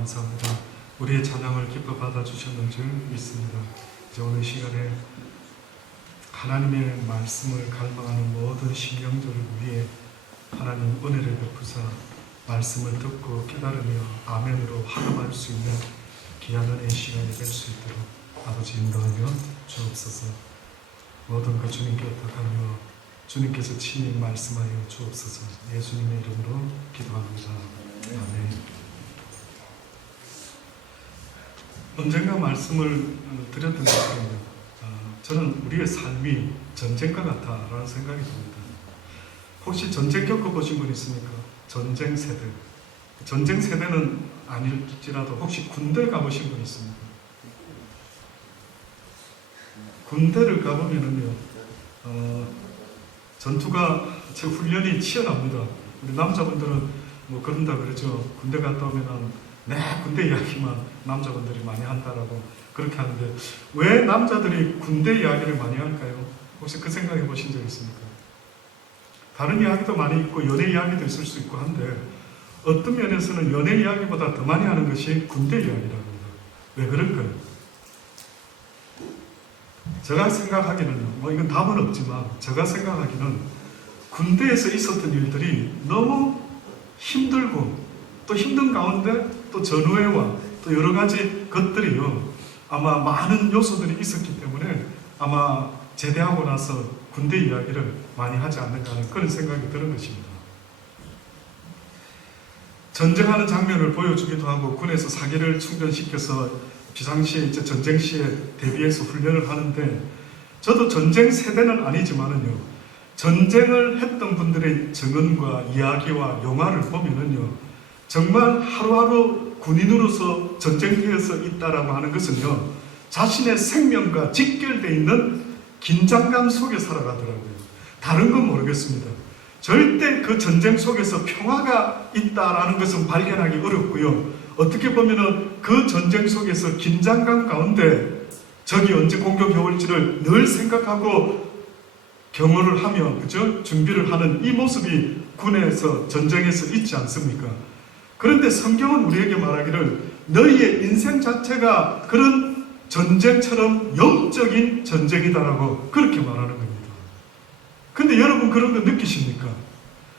감사합니다. 우리의 찬양을 기뻐 받아주셨는 줄 믿습니다. 이제 오늘 시간에 하나님의 말씀을 갈망하는 모든 심령들을 위해 하나님 은혜를 베푸사 말씀을 듣고 깨달으며 아멘으로 화답할 수 있는 귀한 은혜의 시간이 될 수 있도록 아버지 인도하며 주옵소서. 모든 것 주님께 부탁하며 주님께서 친히 말씀하여 주옵소서. 예수님의 이름으로 기도합니다. 아멘. 언젠가 말씀을 드렸던 것처럼 저는 우리의 삶이 전쟁과 같다라는 생각이 듭니다. 혹시 전쟁 겪어보신 분 있습니까? 전쟁 세대. 전쟁 세대는 아닐지라도 혹시 군대 가보신 분 있습니까? 군대를 가보면은요, 전투가 제 훈련이 치열합니다. 우리 남자분들은 뭐 그런다 그러죠. 군대 갔다 오면은 군대 이야기만 남자분들이 많이 한다라고 그렇게 하는데 왜 남자들이 군대 이야기를 많이 할까요? 혹시 그 생각해 보신 적 있습니까? 다른 이야기도 많이 있고 연애 이야기도 있을 수 있고 한데 어떤 면에서는 연애 이야기보다 더 많이 하는 것이 군대 이야기라고 합니다. 왜 그럴까요? 제가 생각하기는 뭐 이건 답은 없지만 제가 생각하기는 군대에서 있었던 일들이 너무 힘들고 또 힘든 가운데 또 전우회와 또 여러 가지 것들이요 아마 많은 요소들이 있었기 때문에 아마 제대하고 나서 군대 이야기를 많이 하지 않는가 하는 그런 생각이 드는 것입니다. 전쟁하는 장면을 보여주기도 하고 군에서 사기를 충전시켜서 비상시에 이제 전쟁 시에 대비해서 훈련을 하는데 저도 전쟁 세대는 아니지만은요 전쟁을 했던 분들의 증언과 이야기와 영화를 보면은요 정말 하루하루 군인으로서 전쟁터에서 있다라고 하는 것은요 자신의 생명과 직결되어 있는 긴장감 속에 살아가더라고요. 다른 건 모르겠습니다. 절대 그 전쟁 속에서 평화가 있다라는 것은 발견하기 어렵고요. 어떻게 보면은 그 전쟁 속에서 긴장감 가운데 적이 언제 공격해 올지를 늘 생각하고 경호를 하며 그죠? 준비를 하는 이 모습이 군에서 전쟁에서 있지 않습니까? 그런데 성경은 우리에게 말하기를 너희의 인생 자체가 그런 전쟁처럼 영적인 전쟁이다라고 그렇게 말하는 겁니다. 근데 여러분 그런 거 느끼십니까?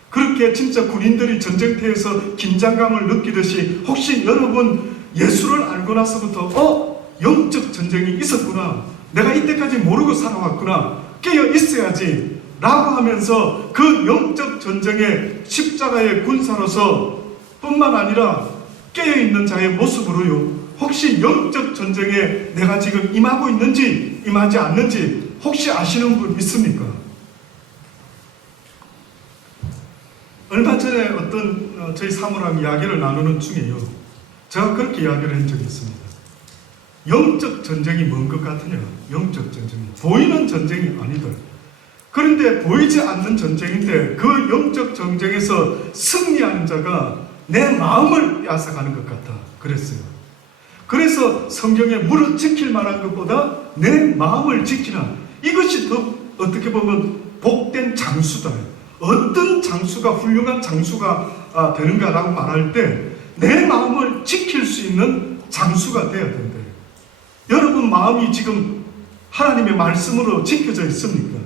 그렇게 진짜 군인들이 전쟁터에서 긴장감을 느끼듯이 혹시 여러분 예수를 알고 나서부터 영적 전쟁이 있었구나. 내가 이때까지 모르고 살아왔구나. 깨어 있어야지. 라고 하면서 그 영적 전쟁의 십자가의 군사로서 뿐만 아니라 깨어있는 자의 모습으로요. 혹시 영적 전쟁에 내가 지금 임하고 있는지 임하지 않는지 혹시 아시는 분 있습니까? 얼마 전에 어떤 저희 사모랑 이야기를 나누는 중에요. 제가 그렇게 이야기를 한 적이 있습니다. 영적 전쟁이 뭔 것 같으냐? 영적 전쟁이. 보이는 전쟁이 아니들. 그런데 보이지 않는 전쟁인데 그 영적 전쟁에서 승리하는 자가 내 마음을 빼앗아가는 것 같다. 그랬어요. 그래서 성경에 무릇 지킬 만한 것보다 내 마음을 지키라. 이것이 더 어떻게 보면 복된 장수다. 어떤 장수가 훌륭한 장수가 되는가라고 말할 때 내 마음을 지킬 수 있는 장수가 되어야 된다. 여러분 마음이 지금 하나님의 말씀으로 지켜져 있습니까?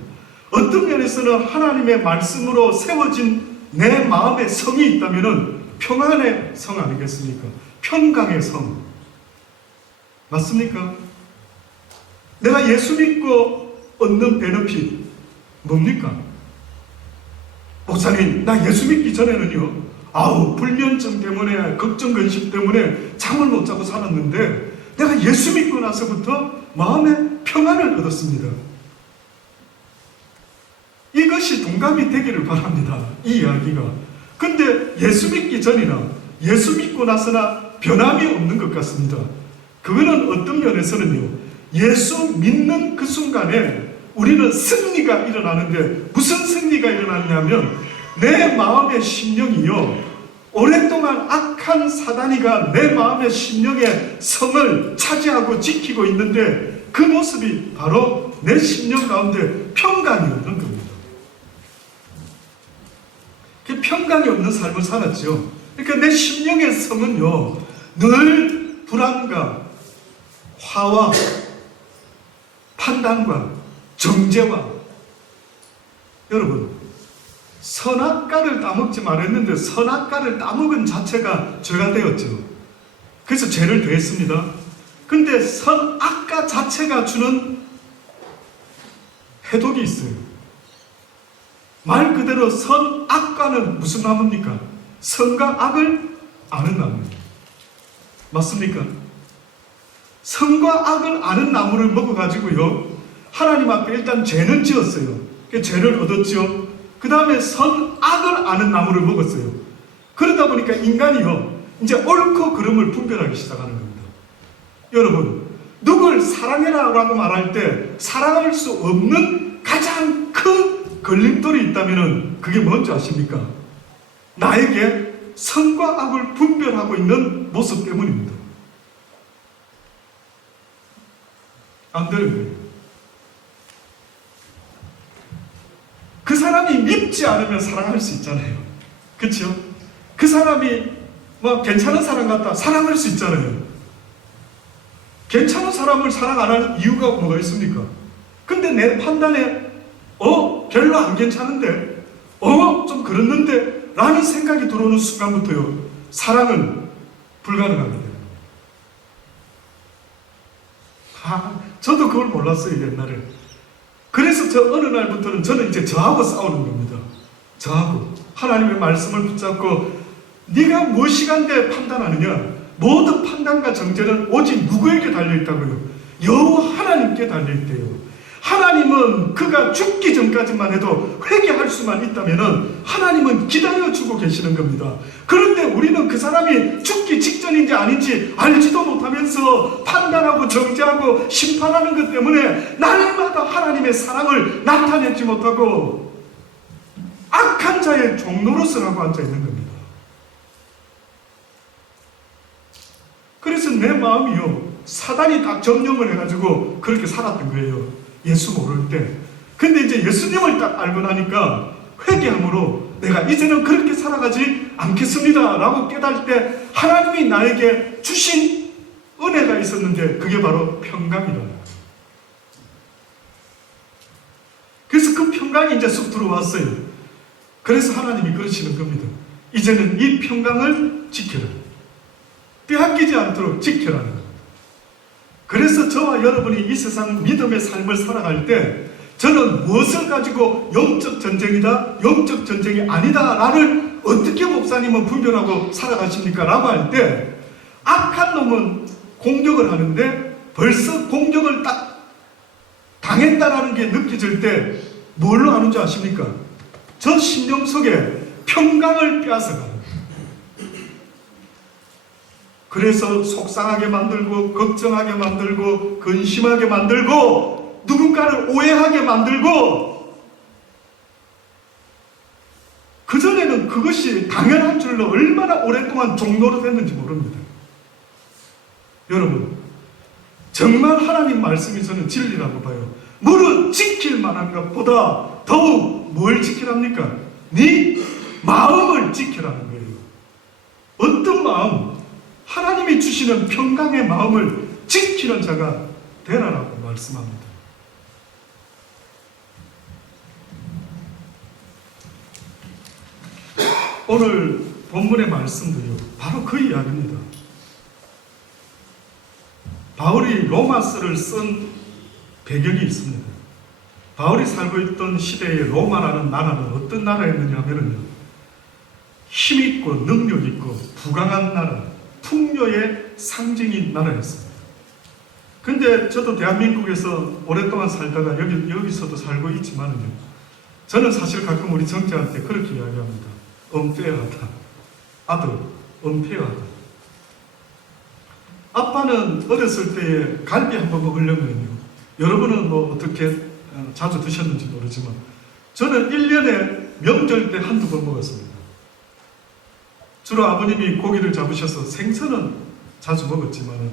어떤 면에서는 하나님의 말씀으로 세워진 내 마음의 성이 있다면 평안의 성 아니겠습니까? 평강의 성. 맞습니까? 내가 예수 믿고 얻는 베너핏 뭡니까? 목사님, 나 예수 믿기 전에는요, 불면증 때문에, 걱정, 근심 때문에 잠을 못 자고 살았는데, 내가 예수 믿고 나서부터 마음의 평안을 얻었습니다. 이것이 동감이 되기를 바랍니다. 이 이야기가. 근데 예수 믿기 전이나 예수 믿고 나서나 변함이 없는 것 같습니다. 그거는 어떤 면에서는요, 예수 믿는 그 순간에 우리는 승리가 일어나는데 무슨 승리가 일어났냐면 내 마음의 심령이요 오랫동안 악한 사단이가 내 마음의 심령의 성을 차지하고 지키고 있는데 그 모습이 바로 내 심령 가운데 평강이 없는 겁니다. 그 평강이 없는 삶을 살았죠. 그러니까 내 심령의 성은요 늘 불안과 화와 판단과 정죄와, 여러분 선악과를 따먹지 말았는데 선악과를 따먹은 자체가 죄가 되었죠. 그래서 죄를 더했습니다. 근데 선악과 자체가 주는 해독이 있어요. 말 그대로 선악과는 무슨 나무입니까? 선과 악을 아는 나무입니다. 맞습니까? 선과 악을 아는 나무를 먹어가지고요, 하나님 앞에 일단 죄는 지었어요. 죄를 얻었죠. 그 다음에 선악을 아는 나무를 먹었어요. 그러다 보니까 인간이요, 이제 옳고 그름을 분별하기 시작하는 겁니다. 여러분, 누굴 사랑해라 라고 말할 때 사랑할 수 없는 가장 큰 걸림돌이 있다면 그게 뭔지 아십니까? 나에게 선과 악을 분별하고 있는 모습 때문입니다. 안 되는 거예요. 그 사람이 밉지 않으면 사랑할 수 있잖아요. 그렇죠? 그 사람이 뭐 괜찮은 사람 같다 사랑할 수 있잖아요. 괜찮은 사람을 사랑 안 할 이유가 뭐가 있습니까? 근데 내 판단에 별로 안 괜찮은데 좀 그렇는데 라는 생각이 들어오는 순간부터요, 사랑은 불가능합니다. 저도 그걸 몰랐어요, 옛날에. 그래서 저 어느 날부터는 저는 이제 저하고 싸우는 겁니다. 저하고 하나님의 말씀을 붙잡고, 네가 무엇이간데 판단하느냐? 모든 판단과 정죄는 오직 누구에게 달려있다고요? 여호와 하나님께 달려있대요. 하나님은 그가 죽기 전까지만 해도 회개할 수만 있다면 하나님은 기다려주고 계시는 겁니다. 그런데 우리는 그 사람이 죽기 직전인지 아닌지 알지도 못하면서 판단하고 정죄하고 심판하는 것 때문에 날마다 하나님의 사랑을 나타내지 못하고 악한 자의 종노릇을 하고 앉아있는 겁니다. 그래서 내 마음이요, 사단이 딱 점령을 해가지고 그렇게 살았던 거예요. 예수 모를 때. 근데 이제 예수님을 딱 알고 나니까 회개함으로 내가 이제는 그렇게 살아가지 않겠습니다 라고 깨달을 때 하나님이 나에게 주신 은혜가 있었는데 그게 바로 평강이라는 거예요. 그래서 그 평강이 이제 쑥 들어왔어요. 그래서 하나님이 그러시는 겁니다. 이제는 이 평강을 지켜라. 빼앗기지 않도록 지켜라는 겁니다. 그래서 저와 여러분이 이 세상 믿음의 삶을 살아갈 때 저는 무엇을 가지고 영적 전쟁이다, 영적 전쟁이 아니다 라를 어떻게 목사님은 분별하고 살아가십니까? 라고 할 때 악한 놈은 공격을 하는데 벌써 공격을 딱 당했다라는 게 느껴질 때 뭘로 아는 줄 아십니까? 저 심령 속에 평강을 빼앗아가는. 그래서 속상하게 만들고 걱정하게 만들고 근심하게 만들고 누군가를 오해하게 만들고, 그전에는 그것이 당연한 줄로 얼마나 오랫동안 종노릇 했는지 모릅니다. 여러분, 정말 하나님 말씀이 저는 진리라고 봐요. 무릇 지킬 만한 것보다 더욱 뭘 지키랍니까? 네 마음을 지키라는 거예요. 어떤 마음? 하나님이 주시는 평강의 마음을 지키는 자가 되라라고 말씀합니다. 오늘 본문의 말씀도요, 바로 그 이야기입니다. 바울이 로마서를 쓴 배경이 있습니다. 바울이 살고 있던 시대의 로마라는 나라는 어떤 나라였느냐 하면요, 힘있고 능력있고 부강한 나라, 풍요의 상징인 나라였습니다. 근데 저도 대한민국에서 오랫동안 살다가 여기서도 살고 있지만요, 저는 사실 가끔 우리 정치한테 그렇게 이야기합니다. 은폐하다. 아들, 은폐하다. 아빠는 어렸을 때에 갈비 한번 먹으려면요, 여러분은 뭐 어떻게 자주 드셨는지 모르지만 저는 1년에 명절 때 한두 번 먹었습니다. 주로 아버님이 고기를 잡으셔서 생선은 자주 먹었지만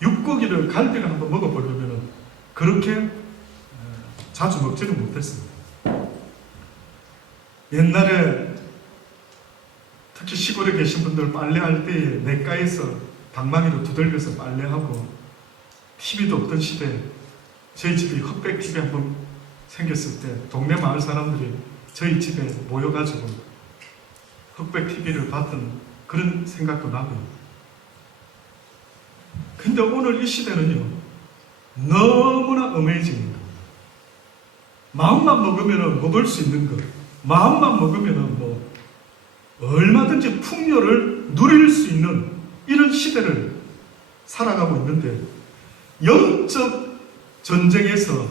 육고기를, 갈비를 한번 먹어보려면 그렇게 자주 먹지는 못했습니다. 옛날에 특히 시골에 계신 분들 빨래할 때에 냇가에서 방망이로 두들겨서 빨래하고 TV도 없던 시대에 저희 집이 흑백 TV 한번 생겼을 때 동네 마을 사람들이 저희 집에 모여가지고 흑백 TV를 봤던 그런 생각도 나고요. 근데 오늘 이 시대는요, 너무나 어메이징인 겁니다. 마음만 먹으면 먹을 수 있는 것, 마음만 먹으면 뭐 얼마든지 풍요를 누릴 수 있는 이런 시대를 살아가고 있는데, 영적 전쟁에서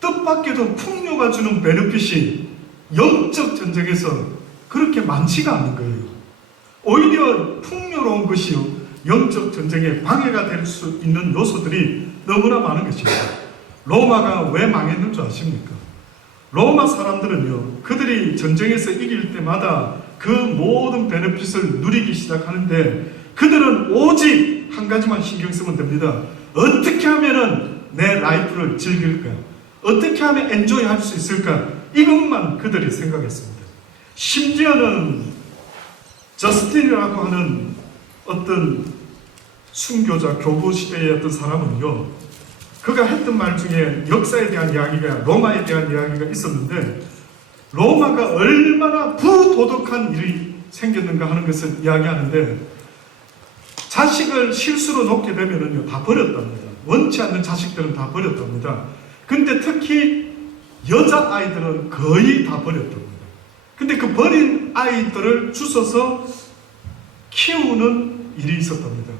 뜻밖에도 풍요가 주는 베네핏이 영적 전쟁에서 그렇게 많지가 않은 거예요. 오히려 풍요로운 것이요, 영적 전쟁에 방해가 될 수 있는 요소들이 너무나 많은 것입니다. 로마가 왜 망했는 줄 아십니까? 로마 사람들은요, 그들이 전쟁에서 이길 때마다 그 모든 베네핏을 누리기 시작하는데, 그들은 오직 한 가지만 신경 쓰면 됩니다. 어떻게 하면은 내 라이프를 즐길까? 어떻게 하면 엔조이 할 수 있을까? 이것만 그들이 생각했습니다. 심지어는 저스틴이라고 하는 어떤 순교자, 교부 시대의 어떤 사람은요, 그가 했던 말 중에 역사에 대한 이야기가, 로마에 대한 이야기가 있었는데, 로마가 얼마나 부도덕한 일이 생겼는가 하는 것을 이야기하는데, 자식을 실수로 놓게 되면은요, 다 버렸답니다. 원치 않는 자식들은 다 버렸답니다. 근데 특히 여자아이들은 거의 다 버렸답니다. 근데 그 버린 아이들을 주워서 키우는 일이 있었답니다.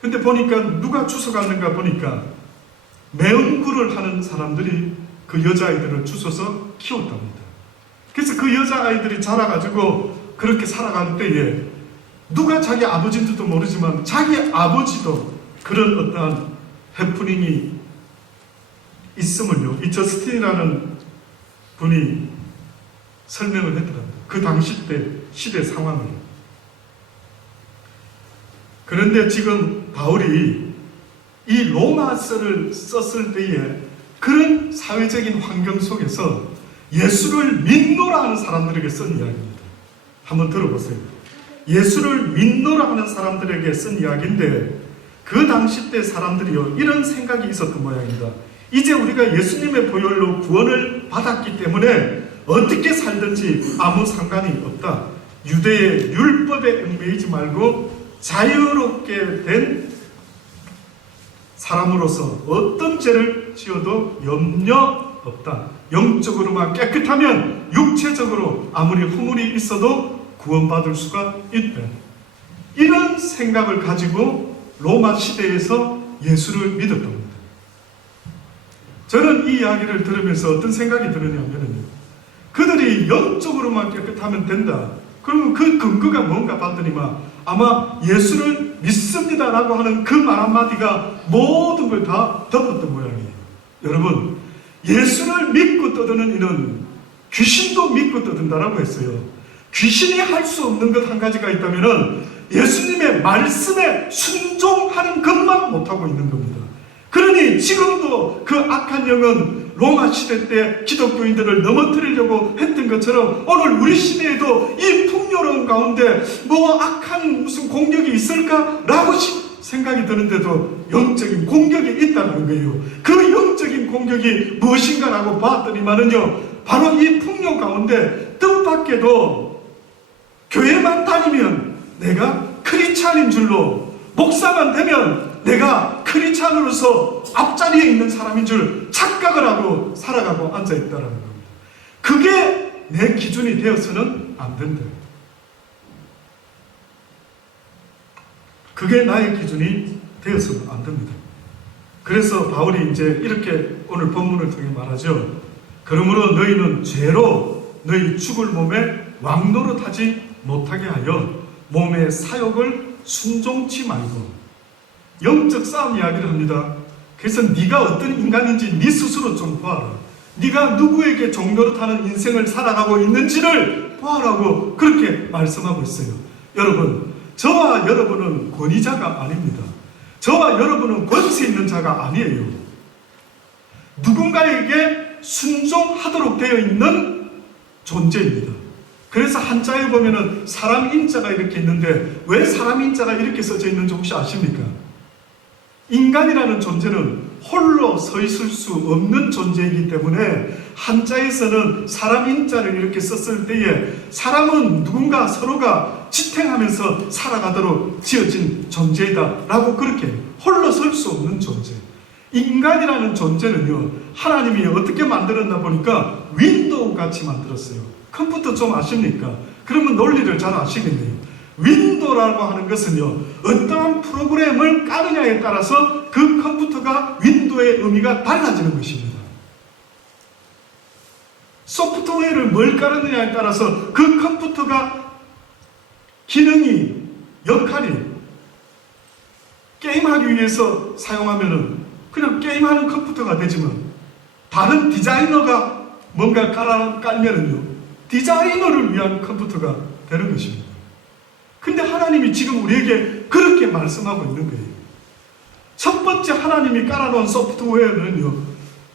근데 보니까 누가 주워갔는가 보니까 매운굴을 하는 사람들이 그 여자아이들을 주워서 키웠답니다. 그래서 그 여자아이들이 자라가지고 그렇게 살아갈 때에 누가 자기 아버지인지도 모르지만 자기 아버지도 그런 어떠한 해프닝이 있음을요, 이 저스틴이라는 분이 설명을 했더랍니다. 그 당시 때 시대 상황을. 그런데 지금 바울이 이 로마서를 썼을 때에 그런 사회적인 환경 속에서 예수를 믿노라 하는 사람들에게 쓴 이야기입니다. 한번 들어보세요. 예수를 믿노라 하는 사람들에게 쓴 이야기인데, 그 당시 때 사람들이요, 이런 생각이 있었던 모양입니다. 이제 우리가 예수님의 보혈로 구원을 받았기 때문에 어떻게 살든지 아무 상관이 없다. 유대의 율법에 얽매이지 말고 자유롭게 된 사람으로서 어떤 죄를 지어도 염려 없다. 영적으로만 깨끗하면 육체적으로 아무리 허물이 있어도 구원받을 수가 있다. 이런 생각을 가지고 로마 시대에서 예수를 믿었던 겁니다. 저는 이 이야기를 들으면서 어떤 생각이 드느냐면요, 그들이 영적으로만 깨끗하면 된다. 그러면 그 근거가 뭔가 봤더니만 아마 예수를 믿습니다라고 하는 그 말 한마디가 모든 걸 다 덮었던 모양이에요. 여러분, 예수를 믿고 떠드는 이는 귀신도 믿고 떠든다라고 했어요. 귀신이 할 수 없는 것 한 가지가 있다면은 예수님의 말씀에 순종하는 것만 못하고 있는 겁니다. 그러니 지금도 그 악한 영은 로마 시대 때 기독교인들을 넘어뜨리려고 했던 것처럼 오늘 우리 시대에도 이 풍요로운 가운데 뭐 악한 무슨 공격이 있을까라고 생각이 드는데도 영적인 공격이 있다는 거예요. 그 영적인 공격이 무엇인가라고 봤더니만은요, 바로 이 풍요 가운데 뜻밖에도 교회만 다니면 내가 크리스찬인 줄로, 목사만 되면 내가 크리스찬으로서 앞자리에 있는 사람인 줄 착각을 하고 살아가고 앉아있다는 겁니다. 그게 내 기준이 되어서는 안 된다. 그게 나의 기준이 되어서는 안 됩니다. 그래서 바울이 이제 이렇게 오늘 본문을 통해 말하죠. 그러므로 너희는 죄로 너희 죽을 몸에 왕노릇하지 못하게 하여 몸의 사욕을 순종치 말고, 영적 싸움 이야기를 합니다. 그래서 네가 어떤 인간인지 네 스스로 좀 보아라. 네가 누구에게 종노릇하는 인생을 살아가고 있는지를 보아라고 그렇게 말씀하고 있어요. 여러분, 저와 여러분은 권위자가 아닙니다. 저와 여러분은 권세 있는 자가 아니에요. 누군가에게 순종하도록 되어 있는 존재입니다. 그래서 한자에 보면은 사람 인자가 이렇게 있는데 왜 사람 인자가 이렇게 써져 있는지 혹시 아십니까? 인간이라는 존재는 홀로 서 있을 수 없는 존재이기 때문에 한자에서는 사람 인자를 이렇게 썼을 때에 사람은 누군가 서로가 지탱하면서 살아가도록 지어진 존재이다 라고 그렇게 홀로 설 수 없는 존재. 인간이라는 존재는요, 하나님이 어떻게 만들었나 보니까 윈도우 같이 만들었어요. 컴퓨터 좀 아십니까? 그러면 논리를 잘 아시겠네요. 윈도우라고 하는 것은요, 어떠한 프로그램을 깔느냐에 따라서 그 컴퓨터가 윈도우의 의미가 달라지는 것입니다. 소프트웨어를 뭘 깔느냐에 따라서 그 컴퓨터가 기능이, 역할이 게임하기 위해서 사용하면은 그냥 게임하는 컴퓨터가 되지만 다른 디자이너가 뭔가 깔면은요, 디자이너를 위한 컴퓨터가 되는 것입니다. 근데 하나님이 지금 우리에게 그렇게 말씀하고 있는 거예요. 첫 번째 하나님이 깔아놓은 소프트웨어는요,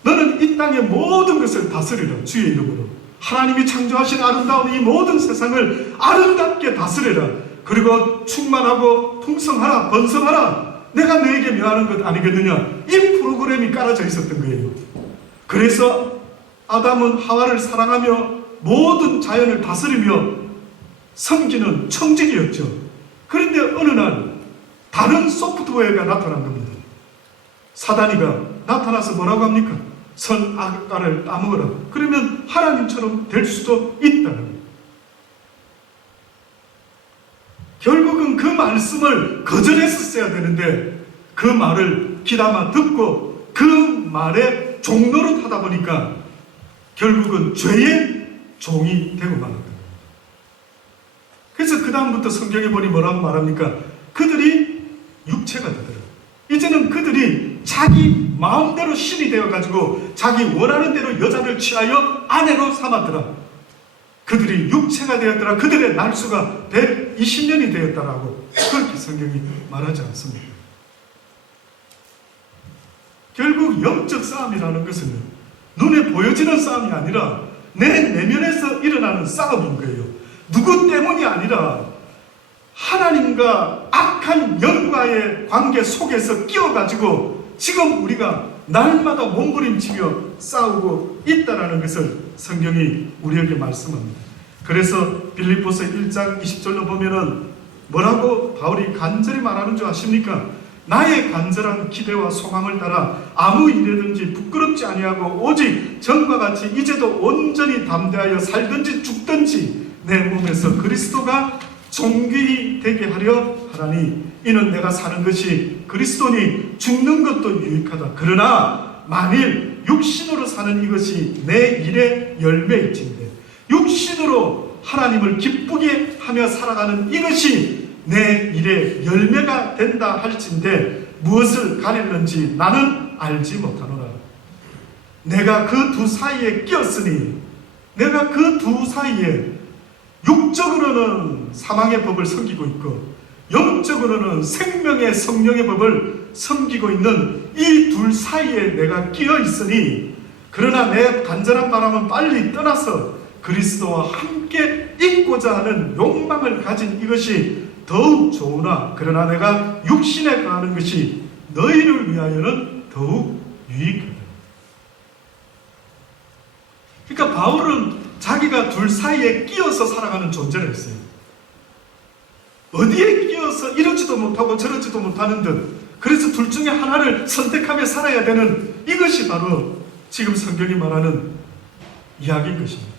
너는 이 땅의 모든 것을 다스리라. 주의 이름으로. 하나님이 창조하신 아름다운 이 모든 세상을 아름답게 다스리라. 그리고 충만하고 풍성하라. 번성하라. 내가 너에게 명하는 것 아니겠느냐. 이 프로그램이 깔아져 있었던 거예요. 그래서 아담은 하와를 사랑하며 모든 자연을 다스리며 섬기는 청직이었죠. 그런데 어느 날 다른 소프트웨어가 나타난 겁니다. 사단이가 나타나서 뭐라고 합니까? 선악과를 따먹어라. 그러면 하나님처럼 될 수도 있다는 거예요. 결국은 그 말씀을 거절했었어야 되는데 그 말을 귀담아 듣고 그 말에 종노릇 하다 보니까 결국은 죄의 종이 되고 말았다. 그래서 그 다음부터 성경에 보니 뭐라고 말합니까? 그들이 육체가 되더라. 이제는 그들이 자기 마음대로 신이 되어가지고 자기 원하는 대로 여자를 취하여 아내로 삼았더라. 그들이 육체가 되었더라. 그들의 날수가 120년이 되었다라고 그렇게 성경이 말하지 않습니다. 결국 영적 싸움이라는 것은 눈에 보여지는 싸움이 아니라 내 내면에서 일어나는 싸움인 거예요. 누구 때문이 아니라 하나님과 악한 영과의 관계 속에서 끼어가지고 지금 우리가 날마다 몸부림치며 싸우고 있다는 것을 성경이 우리에게 말씀합니다. 그래서 빌립보서 1장 20절로 보면은 뭐라고 바울이 간절히 말하는 줄 아십니까? 나의 간절한 기대와 소망을 따라 아무 일에든지 부끄럽지 아니하고 오직 전과 같이 이제도 온전히 담대하여 살든지 죽든지 내 몸에서 그리스도가 존귀히 되게 하려 하나니 이는 내가 사는 것이 그리스도니 죽는 것도 유익하다. 그러나 만일 육신으로 사는 이것이 내 일의 열매일진데 육신으로 하나님을 기쁘게 하며 살아가는 이것이 내 일의 열매가 된다 할진대 무엇을 가릴는지 나는 알지 못하노라. 내가 그 두 사이에 끼었으니 내가 그 두 사이에 육적으로는 사망의 법을 섬기고 있고 영적으로는 생명의 성령의 법을 섬기고 있는 이 둘 사이에 내가 끼어 있으니 그러나 내 간절한 바람은 빨리 떠나서 그리스도와 함께 있고자 하는 욕망을 가진 이것이 더욱 좋으나 그러나 내가 육신에 거하는 것이 너희를 위하여는 더욱 유익하다. 그러니까 바울은 자기가 둘 사이에 끼어서 살아가는 존재를 했어요. 어디에 끼어서 이러지도 못하고 저러지도 못하는 듯 그래서 둘 중에 하나를 선택하며 살아야 되는 이것이 바로 지금 성경이 말하는 이야기인 것입니다.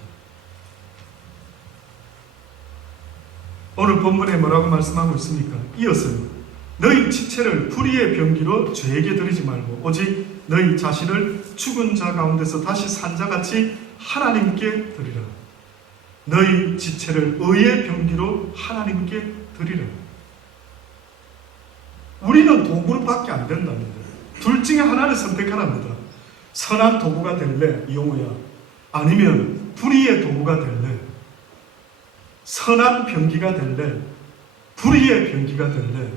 오늘 본문에 뭐라고 말씀하고 있습니까? 이어서요. 너희 지체를 불의의 병기로 죄에게 드리지 말고 오직 너희 자신을 죽은 자 가운데서 다시 산 자같이 하나님께 드리라. 너희 지체를 의의 병기로 하나님께 드리라. 우리는 도구밖에 안 된답니다. 둘 중에 하나를 선택하랍니다. 선한 도구가 될래, 이용호야. 아니면 불의의 도구가 될래. 선한 병기가 될래, 불의의 병기가 될래,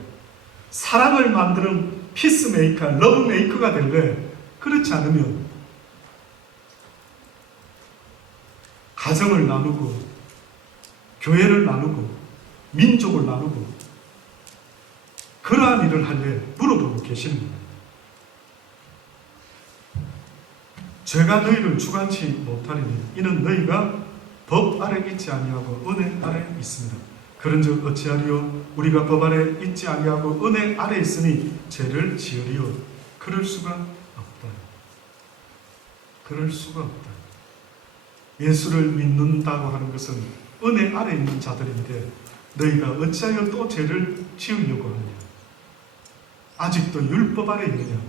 사랑을 만드는 피스메이커, 러브메이커가 될래. 그렇지 않으면 가정을 나누고 교회를 나누고 민족을 나누고 그러한 일을 하려 물어보고 계시는 겁니다. 죄가 너희를 주관치 못하리니 이는 너희가 법 아래 있지 아니하고 은혜 아래 있습니다. 그런즉 어찌하리요? 우리가 법 아래 있지 아니하고 은혜 아래 있으니 죄를 지으리요? 그럴 수가 없다. 그럴 수가 없다. 예수를 믿는다고 하는 것은 은혜 아래 있는 자들인데 너희가 어찌하여 또 죄를 지으려고 하느냐? 아직도 율법 아래 있느냐?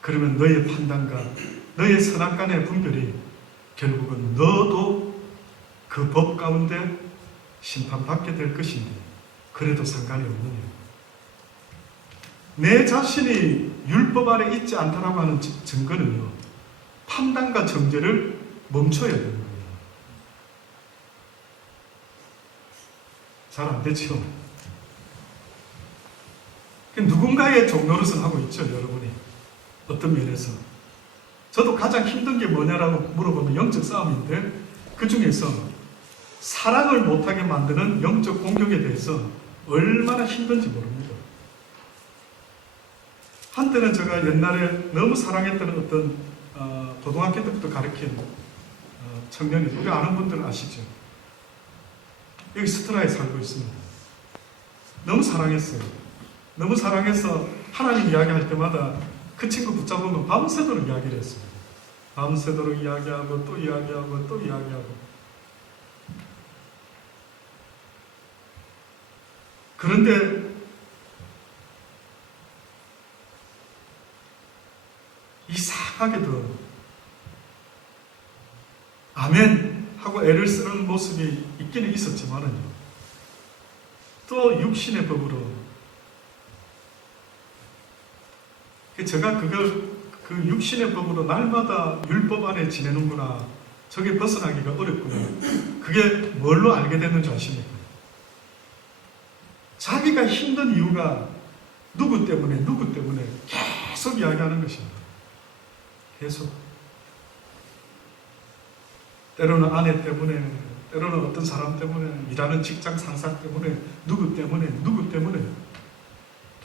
그러면 너의 판단과 너의 선악간의 분별이 결국은 너도 그 법 가운데 심판받게 될 것인데 그래도 상관이 없느냐? 내 자신이 율법 아래 있지 않다라고 하는 증거는요, 판단과 정죄를 멈춰야 되는 거예요. 잘 안 되죠? 누군가의 종노릇을 하고 있죠, 여러분이. 어떤 면에서. 저도 가장 힘든 게 뭐냐라고 물어보면 영적 싸움인데, 그 중에서 사랑을 못하게 만드는 영적 공격에 대해서 얼마나 힘든지 모릅니다. 한때는 제가 옛날에 너무 사랑했던 어떤 고등학교 때부터 가르친 청년이, 우리 아는 분들은 아시죠? 여기 스트라에 살고 있습니다. 너무 사랑했어요. 너무 사랑해서 하나님 이야기할 때마다 그 친구 붙잡으면 밤새도록 이야기를 했습니다. 밤새도록 이야기하고 또 이야기하고 또 이야기하고. 그런데 이상하게도 아멘 하고 애를 쓰는 모습이 있기는 있었지만은요, 또 육신의 법으로, 제가 그 육신의 법으로 날마다 율법 안에 지내는구나, 저게 벗어나기가 어렵구나, 그게 뭘로 알게 됐는지 아십니까? 자기가 힘든 이유가 누구 때문에 계속 이야기하는 것입니다. 계속. 때로는 아내 때문에, 때로는 어떤 사람 때문에, 일하는 직장 상사 때문에, 누구 때문에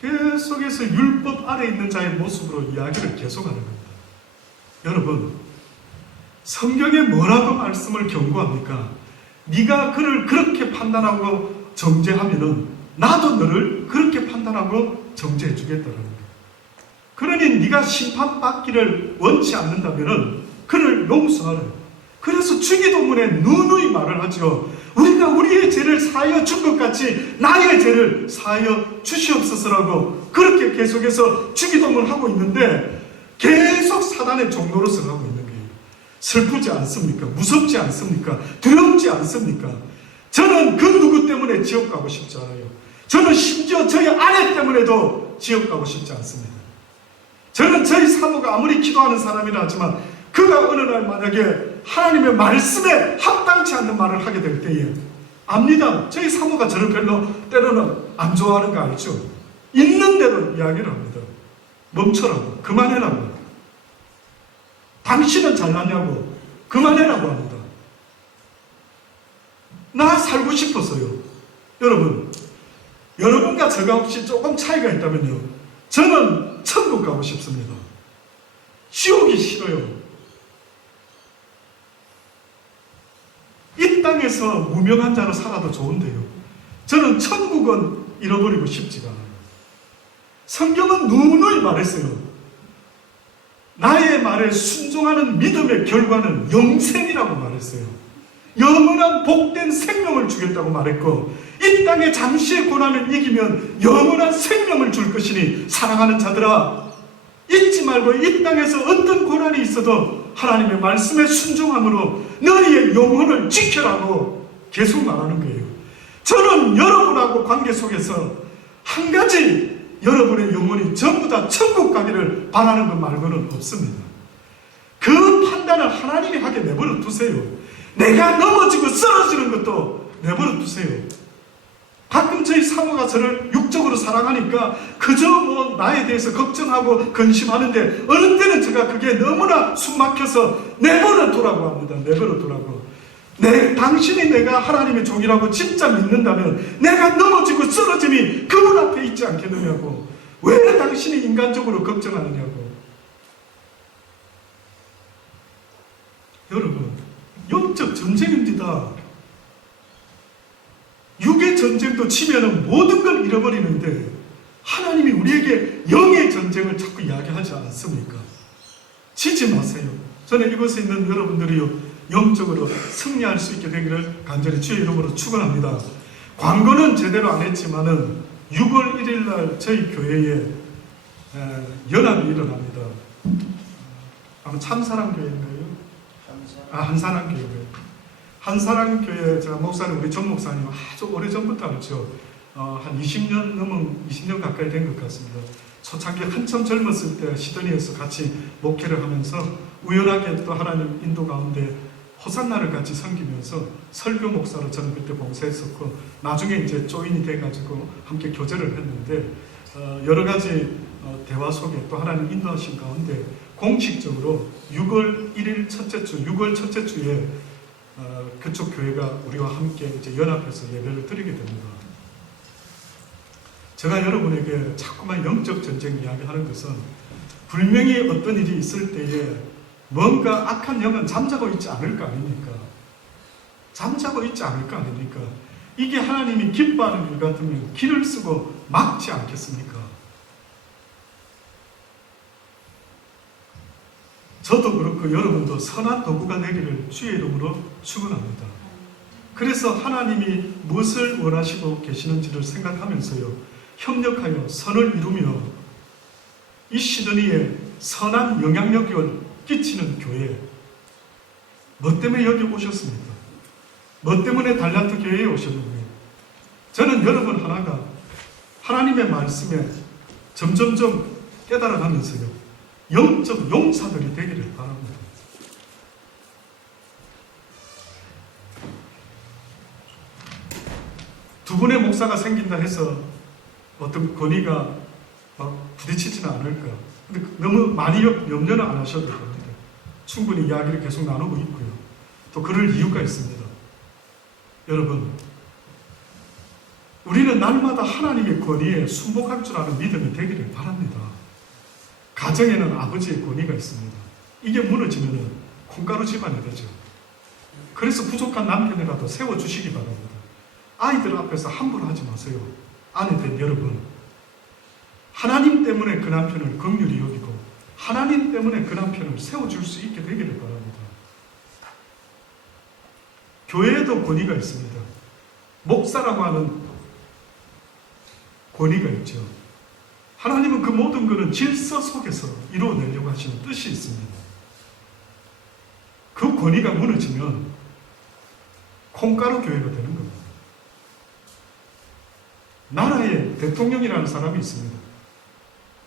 계속해서 율법 아래 있는 자의 모습으로 이야기를 계속하는 겁니다. 여러분, 성경에 뭐라고 말씀을 경고합니까? 네가 그를 그렇게 판단하고 정죄하면은 나도 너를 그렇게 판단하고 정죄해 주겠다는 거예요. 그러니 네가 심판받기를 원치 않는다면은 그를 용서하라. 그래서 주기도문에 누누이 말을 하죠. 우리가 우리의 죄를 사하여 준 것 같이 나의 죄를 사하여 주시옵소서라고 그렇게 계속해서 주기도문을 하고 있는데 계속 사단의 종노릇을 하고 있는 거예요. 슬프지 않습니까? 무섭지 않습니까? 두렵지 않습니까? 저는 그 누구 때문에 지옥 가고 싶지 않아요. 저는 심지어 저희 아내 때문에도 지옥 가고 싶지 않습니다. 저는 저희 사모가 아무리 기도하는 사람이라 하지만 그가 어느 날 만약에 하나님의 말씀에 합당치 않는 말을 하게 될 때에 압니다. 저희 사모가 저를 별로 때로는 안 좋아하는 거 알죠? 있는 대로 이야기를 합니다. 멈춰라고, 그만해라고. 당신은 잘났냐고, 그만해라고 합니다. 나 살고 싶었어요. 여러분, 여러분과 저가 혹시 조금 차이가 있다면요, 저는 천국 가고 싶습니다. 지옥이 싫어요. 이 땅에서 무명한 자로 살아도 좋은데요, 저는 천국은 잃어버리고 싶지가 않아요. 성경은 누누이 말했어요. 나의 말에 순종하는 믿음의 결과는 영생이라고 말했어요. 영원한 복된 생명을 주겠다고 말했고, 이 땅의 잠시의 고난을 이기면 영원한 생명을 줄 것이니 사랑하는 자들아, 잊지 말고 이 땅에서 어떤 고난이 있어도 하나님의 말씀에 순종함으로 너희의 영혼을 지켜라고 계속 말하는 거예요. 저는 여러분하고 관계 속에서 한 가지, 여러분의 영혼이 전부 다 천국 가기를 바라는 것 말고는 없습니다. 그 판단을 하나님이 하게 내버려 두세요. 내가 넘어지고 쓰러지는 것도 내버려 두세요. 가끔 저희 사모가 저를 육적으로 사랑하니까 그저 뭐 나에 대해서 걱정하고 근심하는데, 어느 때는 제가 그게 너무나 숨막혀서 내버려 두라고 합니다. 내버려 두라고. 당신이 내가 하나님의 종이라고 진짜 믿는다면 내가 넘어지고 쓰러짐이 그분 앞에 있지 않겠느냐고. 왜 당신이 인간적으로 걱정하느냐고. 여러분, 영적 전쟁입니다. 육의 전쟁도 치면은 모든 걸 잃어버리는데 하나님이 우리에게 영의 전쟁을 자꾸 이야기하지 않습니까? 지지 마세요. 저는 이곳에 있는 여러분들이요, 영적으로 승리할 수 있게 되기를 간절히 주의 이름으로 축원합니다. 광고는 제대로 안 했지만은 6월 1일 날 저희 교회에 연합이 일어납니다. 아마 참사랑교회인가요? 한사랑교회고요. 한사랑교회 제가 목사님, 우리 전 목사님 아주 오래전부터 알죠. 한 20년 가까이 된 것 같습니다. 초창기 한참 젊었을 때 시드니에서 같이 목회를 하면서 우연하게 또 하나님 인도 가운데 호산나를 같이 섬기면서 설교 목사로 저는 그때 봉사했었고, 나중에 이제 조인이 돼가지고 함께 교제를 했는데, 여러 가지 대화 속에 또 하나님 인도하신 가운데 공식적으로 6월 1일 첫째 주, 6월 첫째 주에 그쪽 교회가 우리와 함께 이제 연합해서 예배를 드리게 됩니다. 제가 여러분에게 자꾸만 영적 전쟁 이야기하는 것은, 분명히 어떤 일이 있을 때에 뭔가 악한 영은 잠자고 있지 않을 거 아닙니까? 잠자고 있지 않을 거 아닙니까? 이게 하나님이 기뻐하는 일 같으면 길을 쓰고 막지 않겠습니까? 저도 그렇고 여러분도 선한 도구가 되기를 주의 이름으로 축원합니다. 그래서 하나님이 무엇을 원하시고 계시는지를 생각하면서요, 협력하여 선을 이루며 이 시드니에 선한 영향력을 끼치는 교회, 뭐 때문에 여기 오셨습니까? 뭐 때문에 달란트 교회에 오셨는지. 저는 여러분 하나가 하나님의 말씀에 점점점 깨달아가면서요, 영적 용사들이 되기를 바랍니다. 두 분의 목사가 생긴다 해서 어떤 권위가 막 부딪히지는 않을까. 근데 너무 많이 염려는 안 하셔도 됩니다. 충분히 이야기를 계속 나누고 있고요. 또 그럴 이유가 있습니다. 여러분, 우리는 날마다 하나님의 권위에 순복할 줄 아는 믿음이 되기를 바랍니다. 가정에는 아버지의 권위가 있습니다. 이게 무너지면 콩가루 집안이 되죠. 그래서 부족한 남편이라도 세워주시기 바랍니다. 아이들 앞에서 함부로 하지 마세요. 아내된 여러분, 하나님 때문에 그 남편을 긍휼히 여기고 하나님 때문에 그 남편을 세워줄 수 있게 되기를 바랍니다. 교회에도 권위가 있습니다. 목사라고 하는 권위가 있죠. 하나님은 그 모든 것은 질서 속에서 이루어내려고 하시는 뜻이 있습니다. 그 권위가 무너지면 콩가루 교회가 되는 겁니다. 나라의 대통령이라는 사람이 있습니다.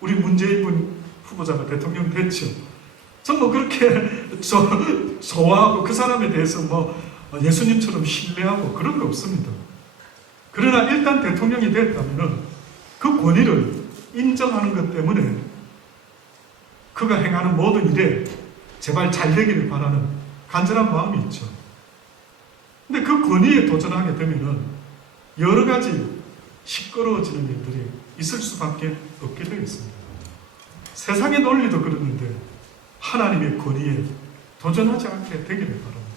우리 문재인 후보자가 대통령 됐죠. 전 뭐 그렇게 좋아하고 그 사람에 대해서 뭐 예수님처럼 신뢰하고 그런 거 없습니다. 그러나 일단 대통령이 됐다면 그 권위를 인정하는 것 때문에 그가 행하는 모든 일에 제발 잘 되기를 바라는 간절한 마음이 있죠. 근데 그 권위에 도전하게 되면은 여러 가지 시끄러워지는 일들이 있을 수밖에 없게 되어 있습니다. 세상의 논리도 그러는데 하나님의 권위에 도전하지 않게 되기를 바랍니다.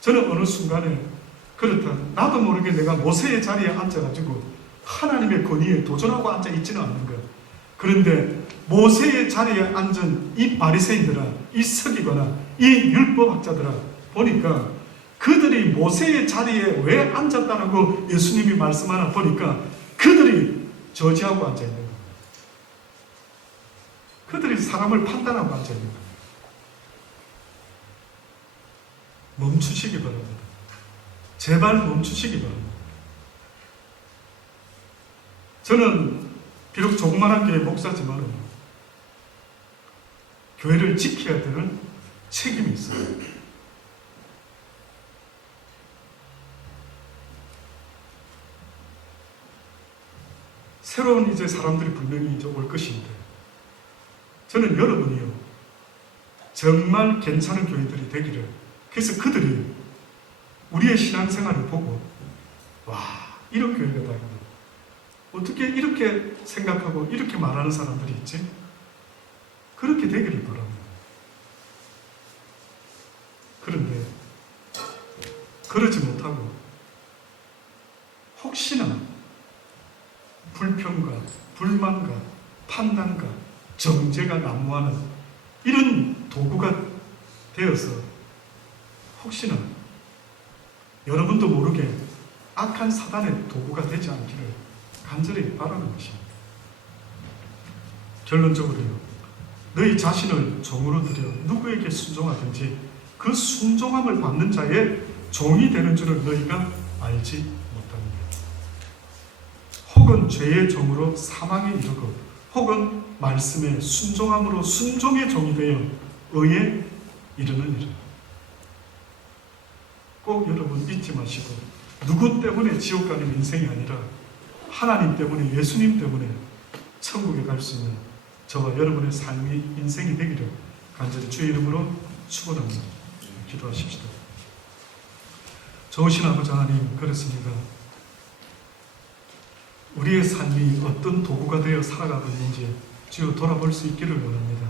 저는 어느 순간에 그렇다, 나도 모르게 내가 모세의 자리에 앉아가지고 하나님의 권위에 도전하고 앉아 있지는 않는가. 그런데 모세의 자리에 앉은 이 바리새인들아, 이 서기관아, 이 율법학자들아 보니까 그들이 모세의 자리에 왜 앉았다라고 예수님이 말씀하나 보니까 그들이 저지하고 앉아있는 겁니다. 그들이 사람을 판단하고 앉아있는 겁니다. 멈추시기 바랍니다. 제발 멈추시기 바랍니다. 저는 비록 조그마한 교회 목사지만 교회를 지켜야 되는 책임이 있어요. 새로운 이제 사람들이 분명히 이제 올 것인데, 저는 여러분이요, 정말 괜찮은 교회들이 되기를, 그래서 그들이 우리의 신앙생활을 보고 와, 이런 교회가 다 있나? 어떻게 이렇게 생각하고 이렇게 말하는 사람들이 있지? 그렇게 되기를 바랍니다. 그런데 그러지 못하고 혹시나 불평과 불만과 판단과 정죄가 난무하는 이런 도구가 되어서 혹시나 여러분도 모르게 악한 사단의 도구가 되지 않기를 간절히 바라는 것입니다. 결론적으로요, 너희 자신을 종으로 들여 누구에게 순종하든지 그 순종함을 받는 자의 종이 되는 줄을 너희가 알지 못합니다. 혹은 죄의 종으로 사망에 이르고 혹은 말씀에 순종함으로 순종의 종이 되어 의에 이르는 일은, 꼭 여러분 잊지 마시고 누구 때문에 지옥 가는 인생이 아니라 하나님 때문에, 예수님 때문에 천국에 갈 수 있는 저와 여러분의 삶이 인생이 되기를 간절히 주의 이름으로 축원합니다. 기도하십시다. 좋으신 아버지 하나님, 그렇습니다. 우리의 삶이 어떤 도구가 되어 살아가고 있는지 주여 돌아볼 수 있기를 원합니다.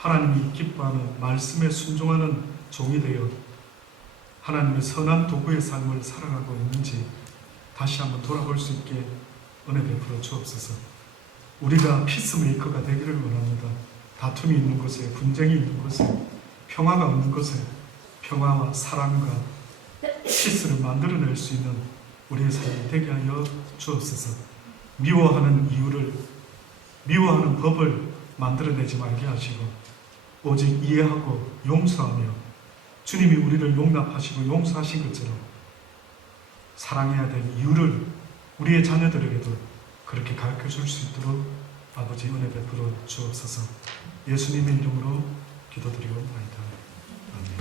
하나님이 기뻐하는 말씀에 순종하는 종이 되어 하나님의 선한 도구의 삶을 살아가고 있는지 다시 한번 돌아볼 수 있게 은혜 베풀어 주옵소서. 우리가 피스메이커가 되기를 원합니다. 다툼이 있는 곳에, 분쟁이 있는 곳에, 평화가 없는 곳에 평화와 사랑과 피스를 만들어낼 수 있는 우리의 삶이 되게 하여 주옵소서. 미워하는 이유를, 미워하는 법을 만들어내지 말게 하시고 오직 이해하고 용서하며 주님이 우리를 용납하시고 용서하신 것처럼 사랑해야 될 이유를 우리의 자녀들에게도 그렇게 가르쳐 줄 수 있도록 아버지 은혜 베풀어 주옵소서. 예수님의 이름으로 기도드리옵나이다.